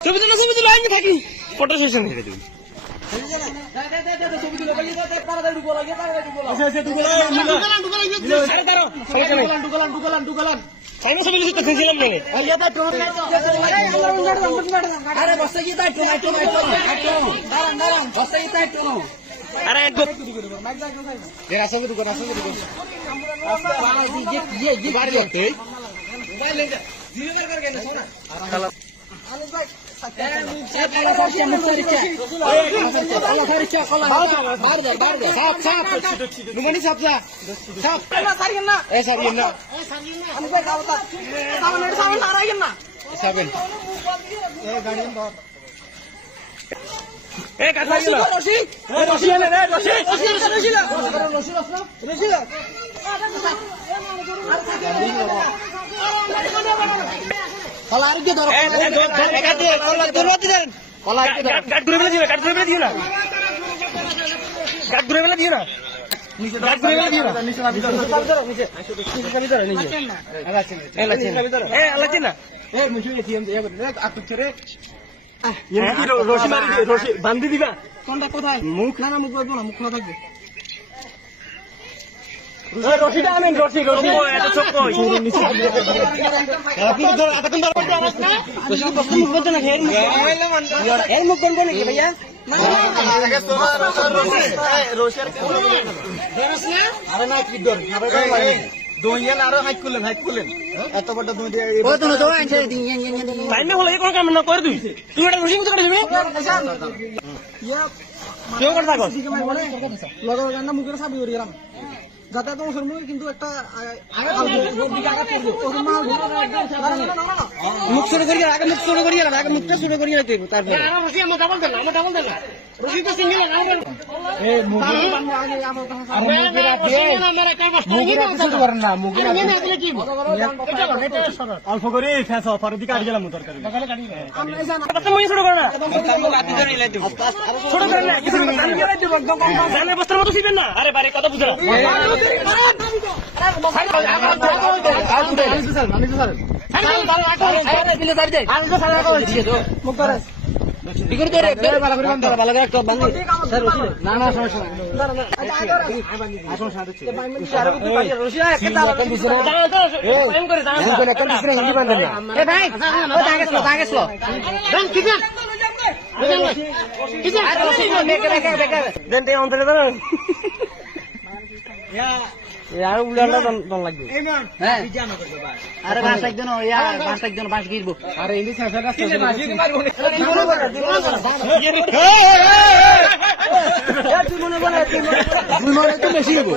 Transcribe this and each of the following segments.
ছবি তুলো আমি থাকি ফটো সেশন থেকে দিবি বান্ধি দিবা কোনটা কোথায় মুখ না মুখ বলবো না মুখ খোলা থাকবে রশিটা আনেন রশি এত চোখ কই আপনি ধর এতক্ষণ ধর করতে আরাস না রশি প্রশ্ন মুখ বলতে না এর মুখ বলবো নাকি ভাইয়া রশি আরে না কি ধর দইয়া না আরো হাইট করলেন এত বড় দই দিয়ে ও তো তো আনছে টাইমে হলে কোন কাম না করে তুই এটা রশি করে দিবি ইয়া কেউ করতে থাকো লগো গান্না মুখের সাবি করি গেলাম যাতে তোমার শর্মা কিন্তু একটা আগে মুখ শুরু করি আগে মুখ শুরু করি আগে মুখটা শুরু করি তারপর অল্প করে দিকে আট গেলাম তরকারি বস্তার মতো ছিলেন না আরে বাড়ি কথা বুঝলাম यार उड़ाला don লাগবে হ্যাঁ আরে বাস একজন বাস গিরবো আরে ইনি সাফা রাস্তা তুই মনে বলে তো বেশি হবো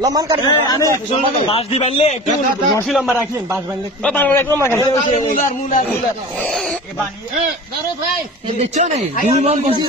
লম্বান কাটি আমি বাস দি বানলে একটু রশি লম্বা রাখেন বাস বানলে ও বানলে একদম রাখেন মুলার এ বানি দাঁড়ো ভাই দেখছো না দুই মন বসি